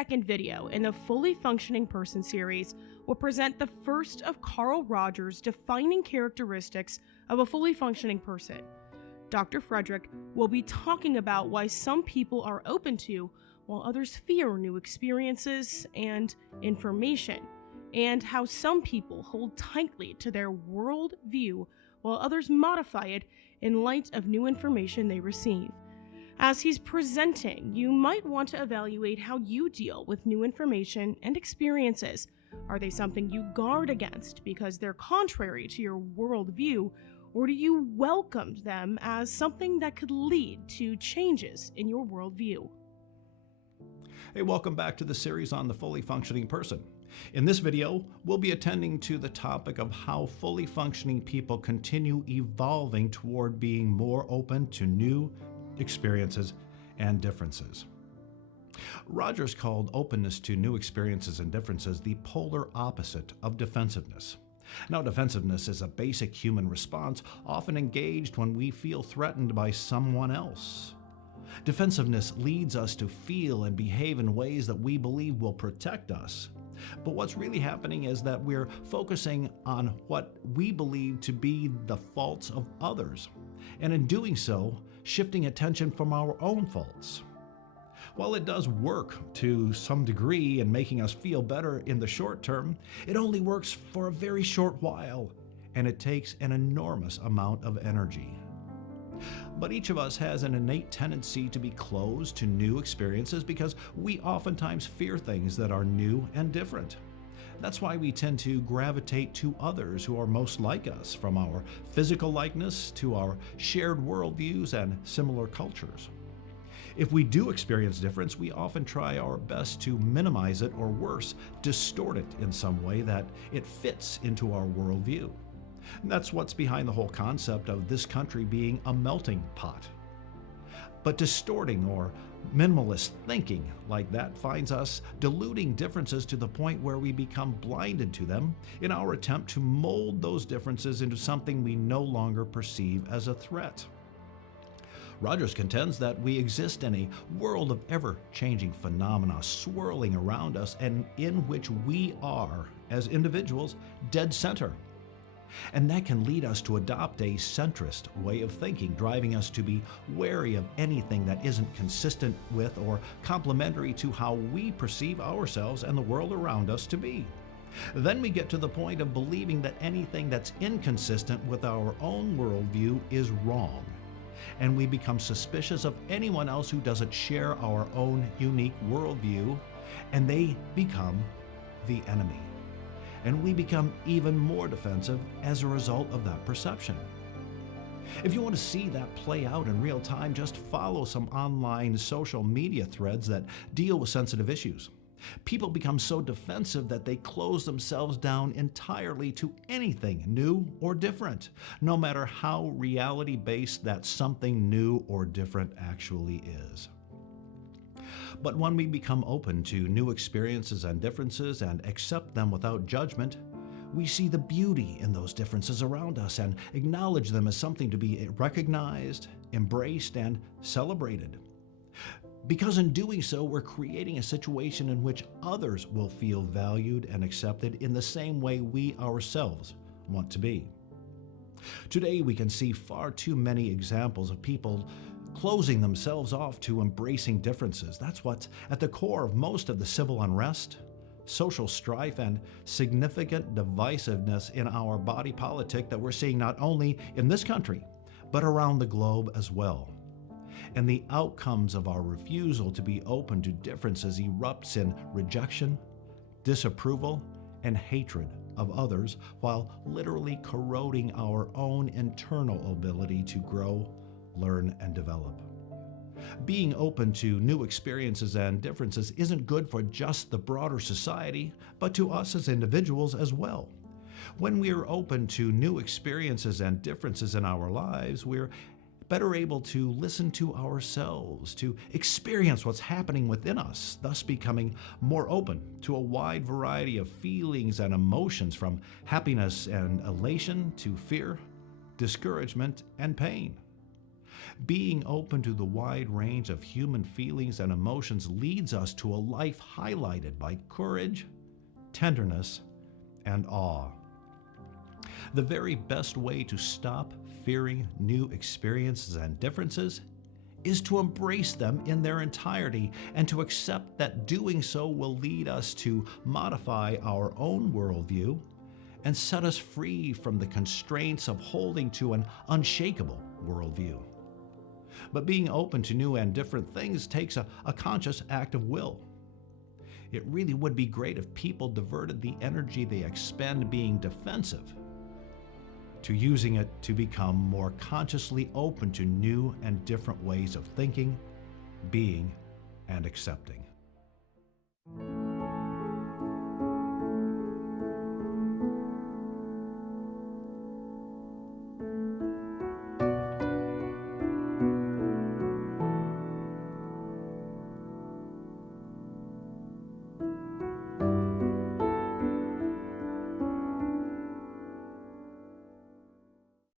second video in the Fully Functioning Person series will present the first of Carl Rogers' defining characteristics of a fully functioning person. Dr. Frederick will be talking about why some people are open to, while others fear new experiences and information, and how some people hold tightly to their worldview while others modify it in light of new information they receive. As he's presenting, you might want to evaluate how you deal with new information and experiences. Are they something you guard against because they're contrary to your worldview, or do you welcome them as something that could lead to changes in your worldview? Hey, welcome back to the series on the fully functioning person. In this video, we'll be attending to the topic of how fully functioning people continue evolving toward being more open to new experiences and differences. Rogers called openness to new experiences and differences the polar opposite of defensiveness. Now, defensiveness is a basic human response, often engaged when we feel threatened by someone else. Defensiveness leads us to feel and behave in ways that we believe will protect us. But what's really happening is that we're focusing on what we believe to be the faults of others, and in doing so, shifting attention from our own faults. While it does work to some degree in making us feel better in the short term, it only works for a very short while, and it takes an enormous amount of energy. But each of us has an innate tendency to be closed to new experiences because we oftentimes fear things that are new and different. That's why we tend to gravitate to others who are most like us, from our physical likeness to our shared worldviews and similar cultures. If we do experience difference, we often try our best to minimize it, or worse, distort it in some way that it fits into our worldview. And that's what's behind the whole concept of this country being a melting pot. But distorting or minimalist thinking like that finds us diluting differences to the point where we become blinded to them in our attempt to mold those differences into something we no longer perceive as a threat. Rogers contends that we exist in a world of ever-changing phenomena swirling around us, and in which we are, as individuals, dead center. And that can lead us to adopt a centrist way of thinking, driving us to be wary of anything that isn't consistent with or complementary to how we perceive ourselves and the world around us to be. Then we get to the point of believing that anything that's inconsistent with our own worldview is wrong, and we become suspicious of anyone else who doesn't share our own unique worldview, and they become the enemy. And we become even more defensive as a result of that perception. If you want to see that play out in real time, just follow some online social media threads that deal with sensitive issues. People become so defensive that they close themselves down entirely to anything new or different, no matter how reality-based that something new or different actually is. But when we become open to new experiences and differences and accept them without judgment, we see the beauty in those differences around us and acknowledge them as something to be recognized, embraced, and celebrated. Because in doing so, we're creating a situation in which others will feel valued and accepted in the same way we ourselves want to be. Today, we can see far too many examples of people closing themselves off to embracing differences. That's what's at the core of most of the civil unrest, social strife, and significant divisiveness in our body politic that we're seeing not only in this country, but around the globe as well. And the outcomes of our refusal to be open to differences erupts in rejection, disapproval, and hatred of others, while literally corroding our own internal ability to grow, learn, and develop. Being open to new experiences and differences isn't good for just the broader society, but to us as individuals as well. When we're open to new experiences and differences in our lives, we're better able to listen to ourselves, to experience what's happening within us, thus becoming more open to a wide variety of feelings and emotions, from happiness and elation to fear, discouragement, and pain. Being open to the wide range of human feelings and emotions leads us to a life highlighted by courage, tenderness, and awe. The very best way to stop fearing new experiences and differences is to embrace them in their entirety and to accept that doing so will lead us to modify our own worldview and set us free from the constraints of holding to an unshakable worldview. But being open to new and different things takes a conscious act of will. It really would be great if people diverted the energy they expend being defensive to using it to become more consciously open to new and different ways of thinking, being, and accepting.